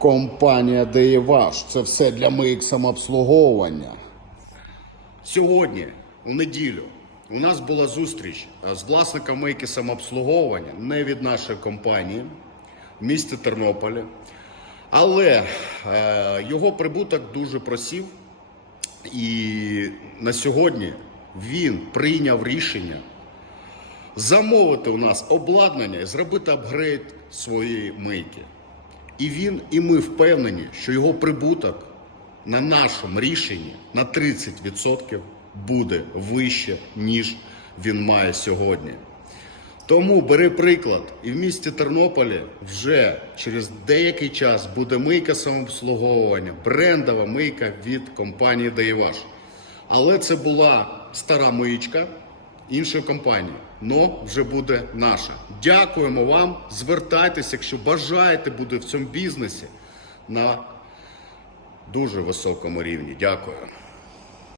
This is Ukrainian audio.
Компанія Деєваш. Це все для моїх самообслуговування. Сьогодні, у неділю, у нас була зустріч е, з власником мийки самообслуговування, не від нашої компанії в місті Тернополі. Але е, його прибуток дуже просів, і на сьогодні він прийняв рішення замовити у нас обладнання і зробити апгрейд своєї мийки. І він, і ми впевнені, що його прибуток на нашому рішенні на 30% буде вище, ніж він має сьогодні. Тому бери приклад, і в місті Тернополі вже через деякий час буде мийка самообслуговування, брендова мийка від компанії Деєваш. Але це була стара миючка іншої компанії, но вже буде наша. Дякуємо вам. Звертайтеся, якщо бажаєте бути в цьому бізнесі на дуже високому рівні. Дякую.